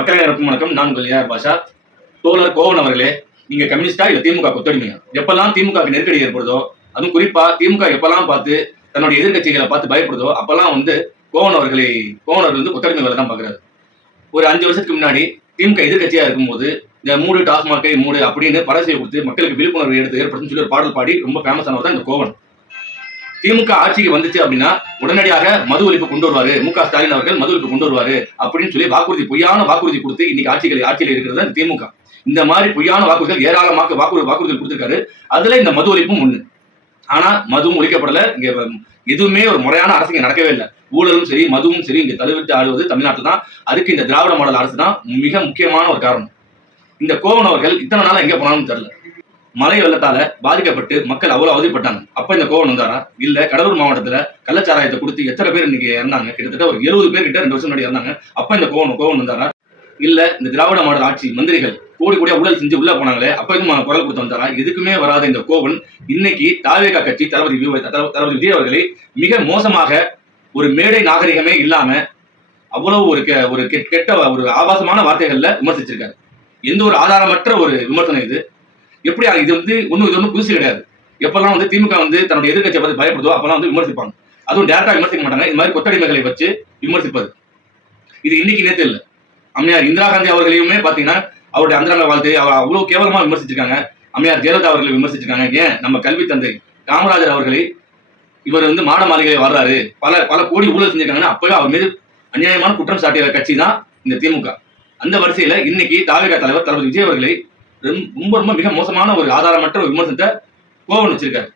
மக்கள் அனைவருக்கும் வணக்கம். நான் உங்கள் ஏஆர் பாஷா. தோழர் கோவன் அவர்களே நீங்க கம்யூனிஸ்டா இல்ல திமுக கொத்தடிமையா? எப்பெல்லாம் திமுக நெருக்கடி ஏற்படுதோ அதுவும் குறிப்பா திமுக எப்பெல்லாம் பார்த்து தன்னுடைய எதிர்க்கட்சிகளை பார்த்து பயப்படுதோ அப்பெல்லாம் வந்து கோவன் அவர்களை கோவன் அவர்கள் வந்து கொத்தடிமை வேலை தான் பாக்குறாரு ஒரு அஞ்சு வருஷத்துக்கு முன்னாடி திமுக எதிர்கட்சியா இருக்கும்போது இந்த மூடு டாஸ்மார்க்கை மூடு அப்படின்னு பரசியை கொடுத்து மக்களுக்கு விழிப்புணர்வு எடுத்து ஏற்படுத்தும் சொல்லி ஒரு பாடல் பாடி ரொம்ப ஃபேமஸ் ஆனவர் தான் இந்த கோவன். திமுக ஆட்சிக்கு வந்துச்சு அப்படின்னா உடனடியாக மது ஒழிப்பு கொண்டு வருவாரு. மு க. ஸ்டாலின் அவர்கள் மது ஒழிப்பு கொண்டு வருவாரு அப்படின்னு சொல்லி வாக்குறுதி பொய்யான வாக்குறுதி கொடுத்து இன்னைக்கு ஆட்சிகள் ஆட்சியில் இருக்கிறது திமுக. இந்த மாதிரி பொய்யான வாக்குறுதிகள் ஏராளமாக வாக்குறுதி வாக்குறுதிகள் கொடுத்திருக்காரு. அதுல இந்த மது ஒழிப்பும் ஒண்ணு. ஆனா மதுவும் ஒழிக்கப்படல. இங்க எதுவுமே ஒரு முறையான அரசு இங்க நடக்கவே இல்லை. ஊழலும் சரி மதுவும் சரி இங்க தழுவிட்டு ஆடுவது தமிழ்நாட்டில் தான். அதுக்கு இந்த திராவிட மாடல் அரசு தான் மிக முக்கியமான ஒரு காரணம். இந்த கோவன் அவர்கள் இத்தனை நாள் எங்க போனாலும் தெரியல. மழை வெள்ளத்தால பாதிக்கப்பட்டு மக்கள் அவ்வளவு அவதிப்பட்டாங்க. அப்ப இந்த கோவன் வந்தாரா? இல்ல கடலூர் மாவட்டத்துல கள்ளச்சாராயத்தை கொடுத்து எத்தனை பேர் இன்னைக்கு இறந்தாங்க? கிட்டத்தட்ட ஒரு எழுபது பேர் கிட்ட ரெண்டு வருஷம் முன்னாடி இறந்தாங்க. அப்ப இந்த கோவன் கோவன் வந்தாரா? இல்ல இந்த திராவிட மாடல் ஆட்சி மந்திரிகள் கோடி கோடியா ஊழல் செஞ்சு உள்ள போனாங்களே அப்ப எதுவும் குரல் கொடுத்து வந்தாரா? எதுக்குமே வராத இந்த கோவன் இன்னைக்கு தாவேகா கட்சி தளபதி தளபதி விஜய் அவர்களை மிக மோசமாக ஒரு மேடை நாகரிகமே இல்லாம அவ்வளவு ஒரு கெ- ஒரு கெ- கெட்ட ஒரு ஆபாசமான வார்த்தைகள்ல விமர்சிச்சிருக்காரு. எந்த ஒரு ஆதாரமற்ற ஒரு விமர்சனம் இது? எப்படி இது வந்து ஒன்றும் இது ஒன்றும் புதுசு கிடையாது. எப்பெல்லாம் வந்து திமுக வந்து தன்னுடைய எதிர்கட்சியை பற்றி பயப்படுதோ அப்பெல்லாம் வந்து விமர்சிப்பாங்க. அதுவும் டேரக்டா விமர்சிக்க மாட்டாங்க. இந்த மாதிரி கொத்தடிமைகளை வச்சு விமர்சிப்பது. இது இன்னைக்கு நேத்து இல்லை. அம்மையார் இந்திரா காந்தி அவர்களையுமே பாத்தீங்கன்னா அவருடைய அந்தரங்க வாழ்த்து அவர் அவ்வளவு கேவலமா விமர்சிச்சிருக்காங்க. அம்மையார் ஜெயலலிதா அவர்களை விமர்சிச்சிருக்காங்க. ஏன்? நம்ம கல்வி தந்தை காமராஜர் அவர்களை இவர் வந்து மாட மாளிகை வர்றாரு. பல பல கோடி ஊழல் செஞ்சிருக்காங்கன்னா அப்பவே அவர் மீது அநியாயமான குற்றம் சாட்டிய கட்சி தான் இந்த திமுக. அந்த வரிசையில இன்னைக்கு தாவேகா தலைவர் தளபதி விஜய் அவர்களை ரொம்ப ரொம்ப மிக மோசமான ஒரு ஆதாரமற்ற ஒரு விமர்சனத்தை கோவன் வச்சிருக்காரு.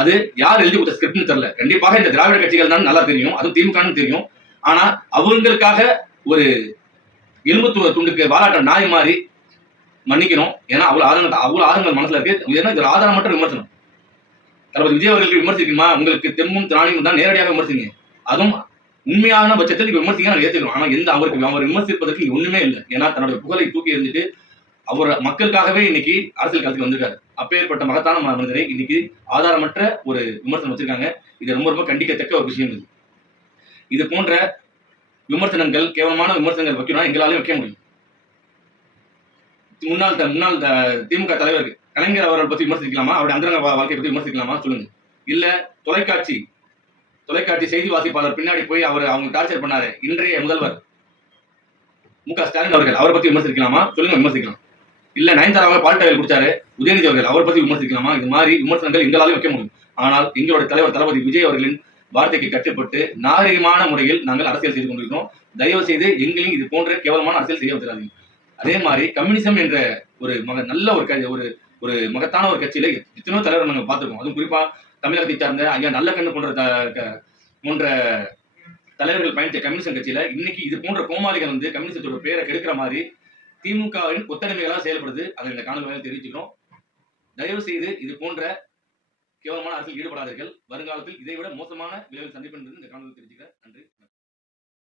அது யார் எழுதி கொடுத்த ஸ்கிரிப்ட்னு தெரியல. கண்டிப்பாக இந்த திராவிட கட்சிகள் தான் நல்லா தெரியும். அதுவும் திமுகன்னு தெரியும். ஆனா அவங்களுக்காக ஒரு எலும்பு துண்டுக்கு வாலாட்ட நாய் மாதிரி மன்னிக்கணும். ஏன்னா அவ்வளவு ஆதங்க அவ்வளவு ஆதங்கள் மனசுல இருக்கு. ஏன்னா இது ஒரு ஆதாரமற்ற விமர்சனம். தளபதி விஜய் அவர்களுக்கு விமர்சிக்கணுமா? உங்களுக்கு தெம்மும் திராணியும் தான் நேரடியாக விமர்சிங்க. அதுவும் உண்மையான பட்சத்தில் நீங்க விமர்சிக்க நாங்கள் ஏத்துக்கிறோம். ஆனா எந்த அவருக்கு அவர் விமர்சிப்பதற்கு ஒண்ணுமே இல்லை. ஏன்னா தன்னுடைய புகழை தூக்கி எறிஞ்சிட்டு அவர் மக்களுக்காகவே இன்னைக்கு அரசியல் காலத்துக்கு வந்திருக்காரு. அப்பேற்பட்ட மகத்தான மனிதரை இன்னைக்கு ஆதாரமற்ற ஒரு விமர்சனம் வச்சிருக்காங்க. இது ரொம்ப ரொம்ப கண்டிக்கத்தக்க ஒரு விஷயம் இது. இது போன்ற விமர்சனங்கள் கேவலமான விமர்சனங்கள் வைக்கணும் எங்களாலையும் வைக்க முடியும். முன்னாள் த- முன்னாள் த- திமுக தலைவர் கலைஞர் அவரை பத்தி விமர்சிக்கலாமா? அவருடைய அந்தரங்க வாழ்க்கையை பத்தி விமர்சிக்கலாமா? சொல்லுங்க. இல்ல தொலைக்காட்சி தொலைக்காட்சி செய்தி வாசிப்பாளர் பின்னாடி போய் அவர் அவங்க டார்ச்சர் பண்ணாரு. இன்றைய முதல்வர் மு க ஸ்டாலின் அவர்கள் அவரை பத்தி விமர்சிக்கலாமா? சொல்லுங்க விமர்சிக்கலாம். இல்ல நயன்தாராவை பால்டவில் குடிச்சாரு உதயநிதி அவர்கள் அவர் பத்தி விமர்சிக்கலாமா? இது மாதிரி விமர்சனங்கள் எங்களாலும் வைக்க முடியும். ஆனால் எங்களோட தலைவர் தளபதி விஜய் அவர்களின் வார்த்தைக்கு கட்டுப்பட்டு நாகரிகமான முறையில் நாங்கள் அரசியல் செய்து கொண்டிருக்கிறோம். தயவு செய்து எங்களையும் இது போன்ற கேவலமான அரசியல் செய்ய விட்டுறாதீங்க அதே மாதிரி கம்யூனிசம் என்ற ஒரு மக நல்ல ஒரு ஒரு ஒரு மகத்தான ஒரு கட்சியில எத்தனையோ தலைவர் நாங்கள் பார்த்திருக்கோம். அதுவும் குறிப்பா தமிழகத்தை சார்ந்த ஐயா நல்ல கண்ணு போன்ற போன்ற தலைவர்கள் பயணித்த கம்யூனிஸ்ட் கட்சியில இன்னைக்கு இது போன்ற கோமாளிகள் வந்து கம்யூனிஸ்டத்தோட பேரை கெடுக்கிற மாதிரி திமுகவின் கொத்தடிமைகளாக செயல்படுது. அதை இந்த காணொலியில் தெரிவிச்சுக்கிறோம். தயவு செய்து இது போன்ற கேவலமான அரசியல் ஈடுபடாதீர்கள். வருங்காலத்தில் இதை விட மோசமான விளைவில் சந்திப்பு என்று இந்த காணொலியில் தெரிவிச்சுக்கிறேன். நன்றி.